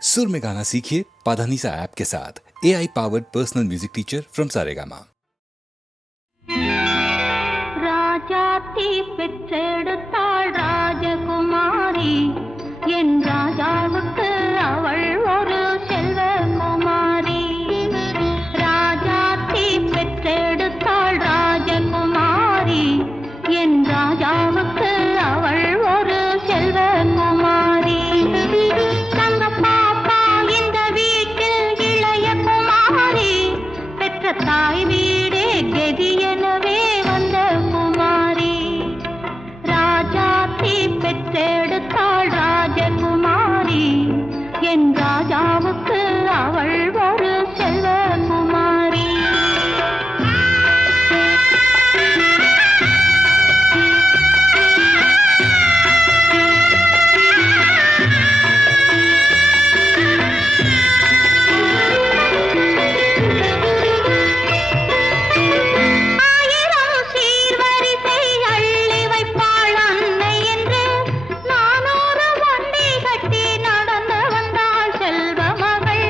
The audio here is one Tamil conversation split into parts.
सुर में गाना सीखिए पाधानीसा ऐप के साथ। AI powered personal music teacher from Saregama. Rajathi பெற்றெடுத்தாள் ராஜகுமாரி, என் ராஜாவுக்கு அவள் ஒரு செல்வகுமாரி. ராஜாத்தி பெற்றெடுத்தாள் ராஜகுமாரி, என் ராஜாவுக்கு அவள் ஒரு செல்வகுமாரி. தங்க பாப்பா இந்த வீட்டில் இளைய குமாரி, பெற்ற தாய் வீடே கெதி எனவே வந்த குமாரி. ராஜாத்தி பெற்றெடுத்தாள் ராஜகுமாரி, என் ராஜாவுக்கு அவள் ஒரு செல்வகுமாரி. செல்வமகள்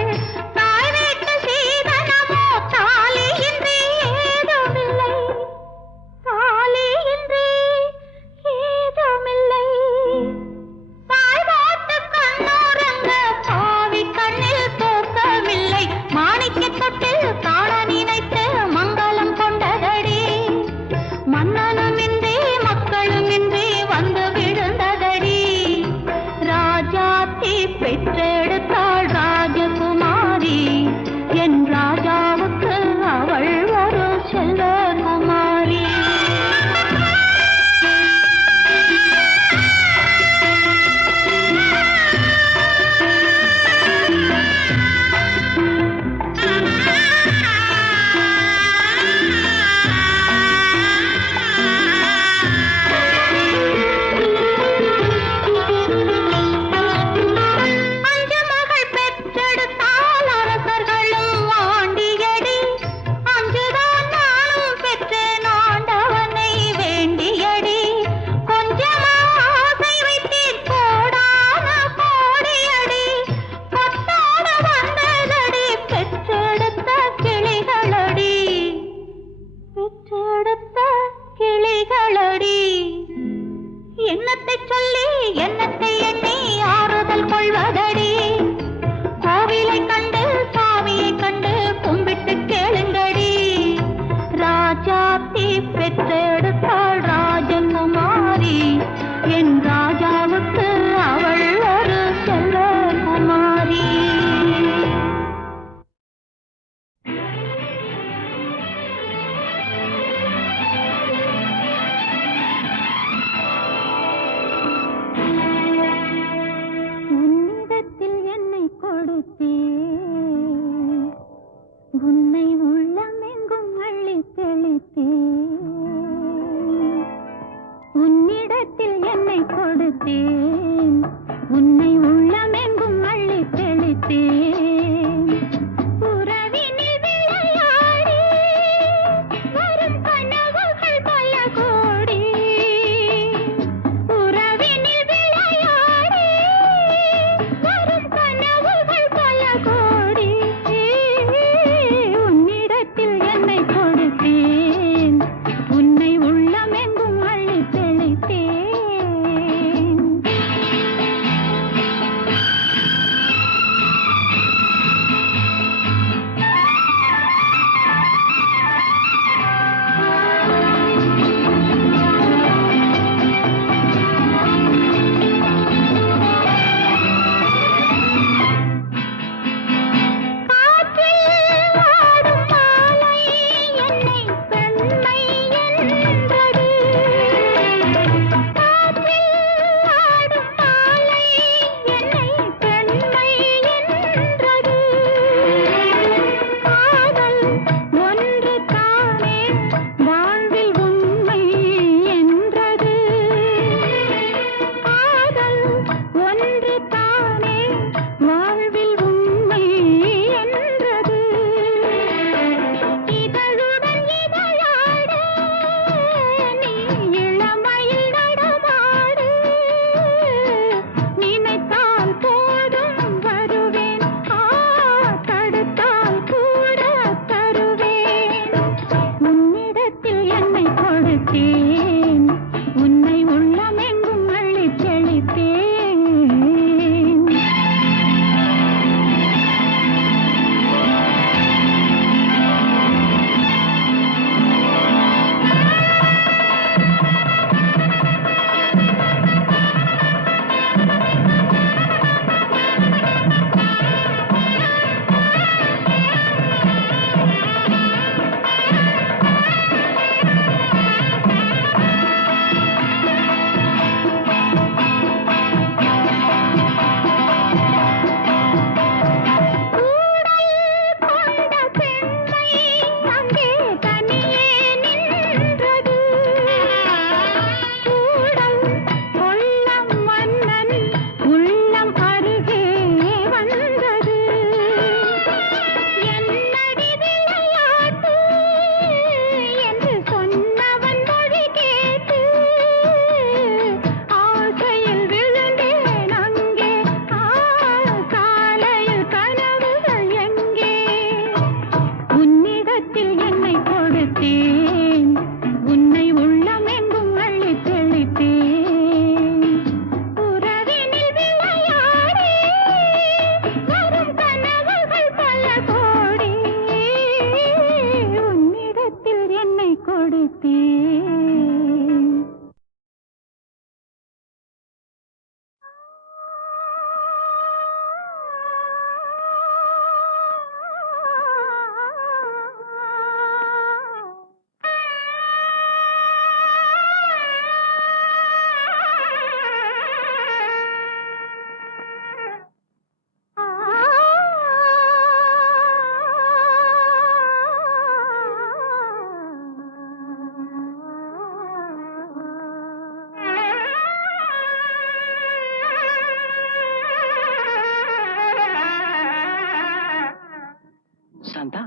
சாந்தா,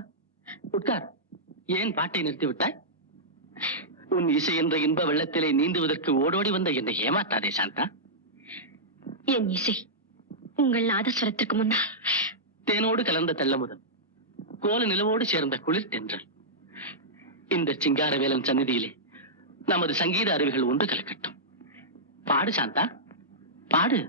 உட்கார். ஏன் பாட்டை நிறுத்தி விட்டாய்? உன் இசை என்ற இன்ப வெள்ளத்திலே நீந்துவதற்கு ஓடோடி வந்த என்னை ஏமாத்தாதே சாந்தா. என் இசை உங்கள் நாதஸ்வரத்திற்கு முன்னால் தேனோடு கலந்த தெள்ளமுதல், கோல நிலவோடு சேர்ந்த குளிர் தென்றல். இந்த சிங்காரவேலன் சந்நிதியிலே நமது சங்கீத அருவிகள் ஒன்று கலக்கட்டும். பாடு சாந்தா, பாடு.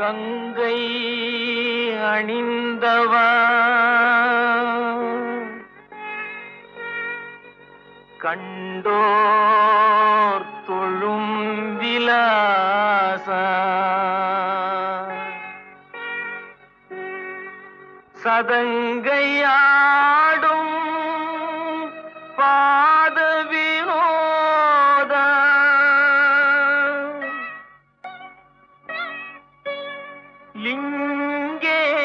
கங்கை அணிந்தவா கண்டோர் தொழும் விலாசா சதங்கையாடும் பாத வினோதா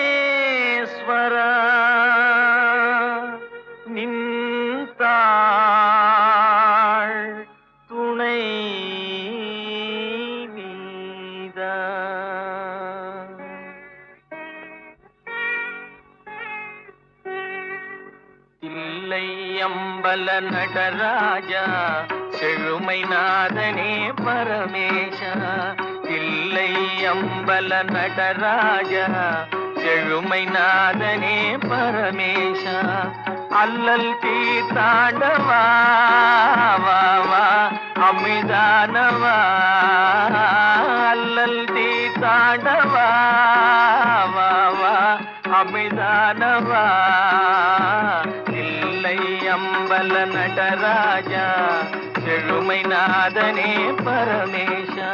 லிங்கேஸ்வர நின்றாள் துணை நீதா தில்லை அம்பல நடராஜா செழுமை நாதனே பரமேஷா தில்லை அம்பல நடராஜா செழுமை நாதனே பரமேஷா அல்லல் தீர்த்தாண்டவா வா வா அமிதானவா அல்லல் தீர்த்தாண்டவா வா வா அமிதானவா தில்லை அம்பல நடராஜா செழுமை நாதனே பரமேஷா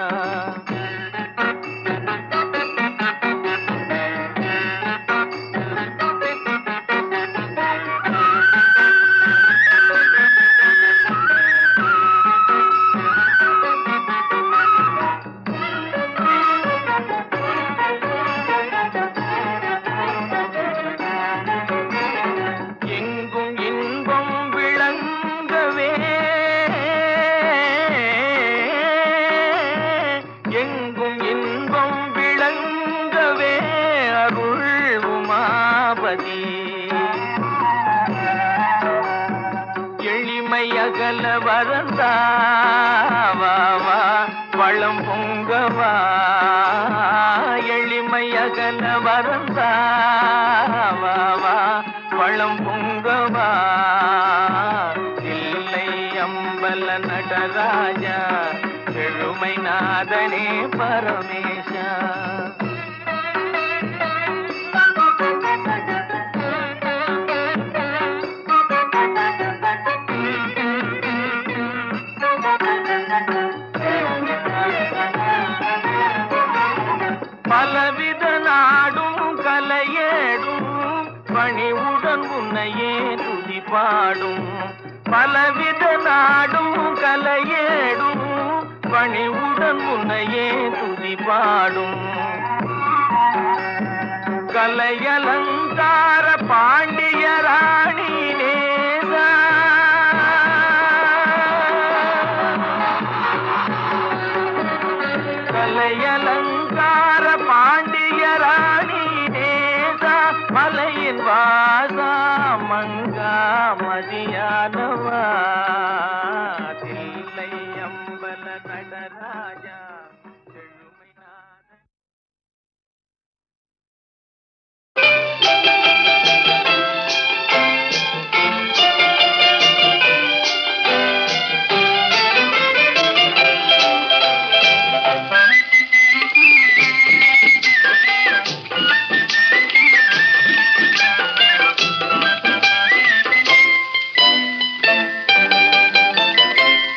எளிமையகல வரந்தாவா வளம் பொங்கவா எளிமையகல வரந்தாவா வளம் பொங்கவா இல்லை அம்பல நடராஜா செழுமை நாதனே பரமேஷா பலவித நாடும் கலையேடும் பணிவுடன் உன்னையே துதி பாடும் பலவித நாடும் கலையேடும் பணிவுடன் உன்னையே துதி பாடும் கலையலங்கார பாண்டிய ராணி நேசா கலையலங்கார பாண்டிய ராணி நேசா மலையின் வாசா மங்கா மதியானவா தில்லை அம்பல நடராஜா செழுமை நாதன்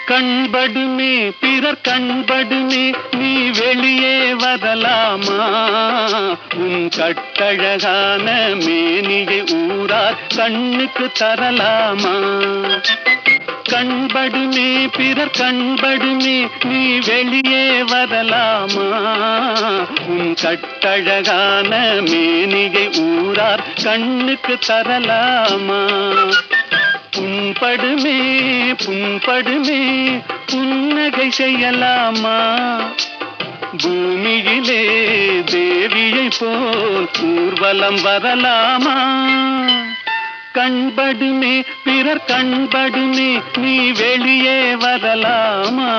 கண்படுமே பிறர் கண்படுமே நீ வெளியே வரலாமா உன் கட்டழகான மேனியை ஊரார் கண்ணுக்கு தரலாமா கண்படுமே பிறர் கண்படுமே நீ வெளியே வரலாமா உன் கட்டழகான மேனியை ஊரார் கண்ணுக்கு தரலாமா புண்படுமே புண்படுமே புன்னகை செய்யலாமா பூமியிலே தேவியை போல் ஊர்வலம் வரலாமா கண்படுமே பிறர் கண்படுமே நீ வெளியே வரலாமா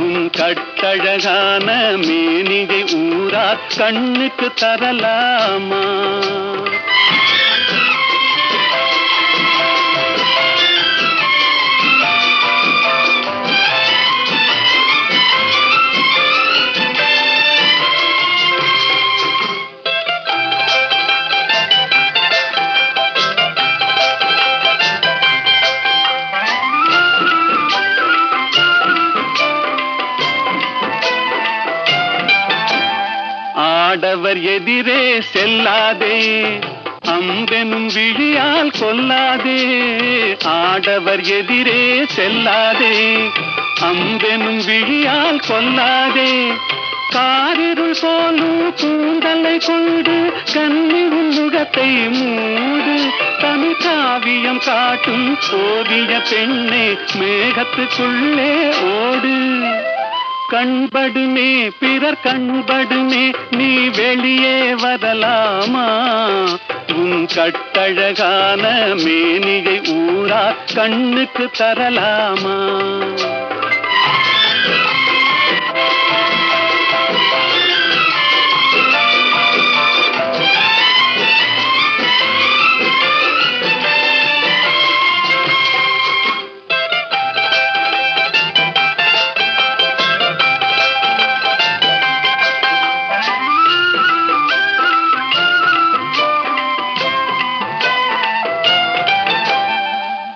உன் கட்டழகான மேனிகை ஊரார் கண்ணுக்கு தரலாமா ஆடவர் எதிரே செல்லாதே, அம்பெனும் விழியால் கொல்லாதே. ஆடவர் எதிரே செல்லாதே, அம்பெனும் விழியால் கொல்லாதே. காரிருள் போலும் கூந்தலை கொண்டு கன்னி முகத்தை மூடு. தமிழ் காவியம் காட்டும் ஓவிய பெண்ணே, மேகத்துக்குள்ளே ஓடு. கண்படுமே பிறர் கண்படுமே, நீ வெளியே வரலாமா? உன் கட்டழகான மேனியை ஊரா கண்ணுக்கு தரலாமா?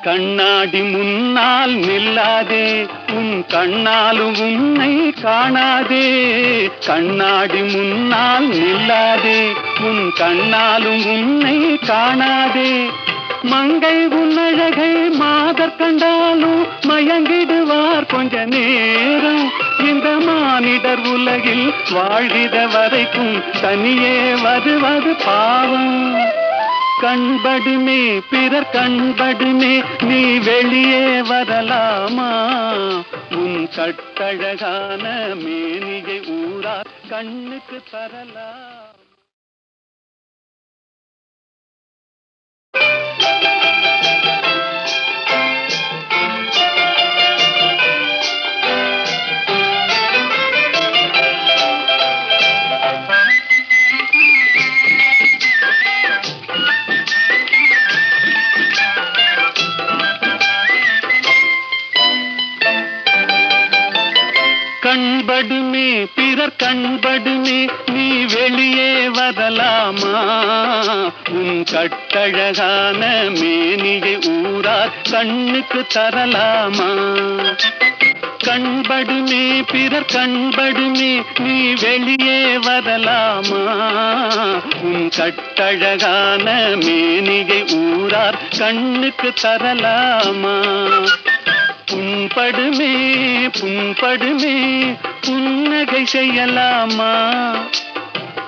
கண்ணாடி முன்னால் நில்லாதே, உன் கண்ணாலும் உன்னை காணாதே. கண்ணாடி முன்னால் நில்லாதே, உன் கண்ணாலும் உன்னை காணாதே. மங்கை உன்னழகை மாதர் கண்டாலும் மயங்கிடுவார் கொஞ்ச நேரம். இந்த மானிடர் உலகில் வாழ்கிற வரைக்கும் தனியே வருவது பாவம். கண்படுமே பிறர் கண்படுமே, நீ வெளியே வரலாமா? உன் கட்டழகான மேனியை ஊரா கண்ணுக்கு தரலாம். கண்படுமே பிறர் கண்படுமே, நீ வெளியே வரலாமா? உன் கட்டழகான மேனியை ஊரா கண்ணுக்கு தரலாமா? கண்படுமே பிறர் கண்படுமே, நீ வெளியே வரலாமா? உன் கட்டழகான மேனியை ஊரார் கண்ணுக்கு தரலாமா? புண்படுமே புண்படுமே, புன்னகை செய்யலாமா?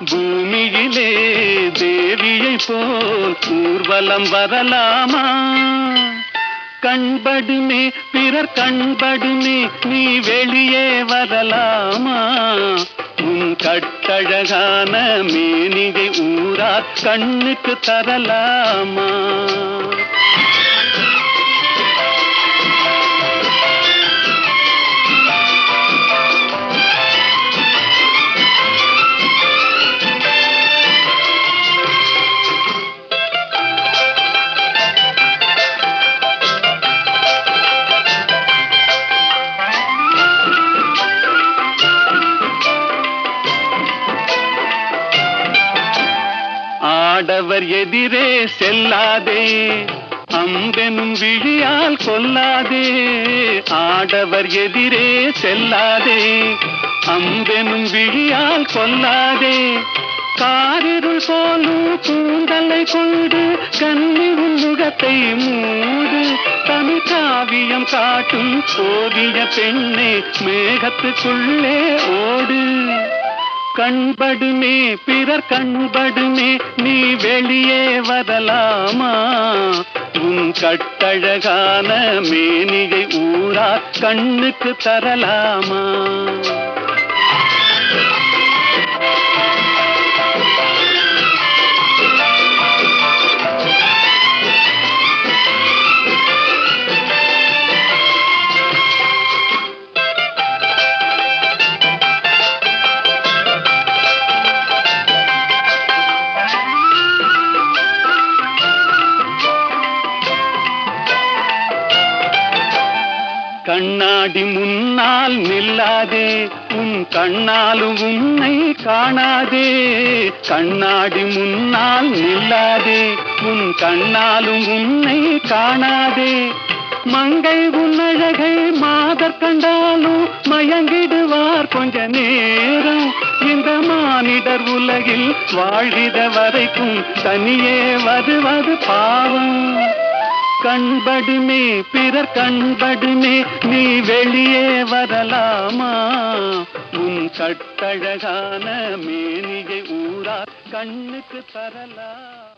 பூமியிலே தேவியை போல் ஊர்வலம் வரலாமா? கண்படுமே பிறர் கண்படுமே, நீ வெளியே வரலாமா? உன் கட்டழகான மேனியை ஊரா கண்ணுக்கு தரலாமா? ஆடவர் எதிரே செல்லாதே, அம்பெனும் விழியால் கொல்லாதே. ஆடவர் எதிரே செல்லாதே, அம்பெனும் விழியால் கொல்லாதே. காரிருள் போலும் கூந்தலை கொண்டு கன்னி முகத்தை மூடு. தமிழ் காவியம் காட்டும் ஓவிய பெண்ணே, மேகத்துக்குள்ளே ஓடு. கண்படுமே பிறர் கண்படுமே, நீ வெளியே வரலாமா? உன் கட்டழகான மேனியை ஊரா கண்ணுக்கு தரலாமா? கண்ணாடி முன்னால் நில்லாதே, உன் கண்ணாலும் உன்னை காணாதே. கண்ணாடி முன்னால் நில்லாதே, உன் கண்ணாலும் உன்னை காணாதே. மங்கை உன்னழகை மாதர் கண்டாலும் மயங்கிடுவார் கொஞ்ச நேரம். இந்த மானிடர் உலகில் வாழ்கிற வரைக்கும் தனியே வருவது பாவம். கண்படுமே பிறர் கண்படுமே நீ வெளியே வரலாமா? உன் கட்டழகான மேனியை ஊரார் கண்ணுக்கு தரலாம்.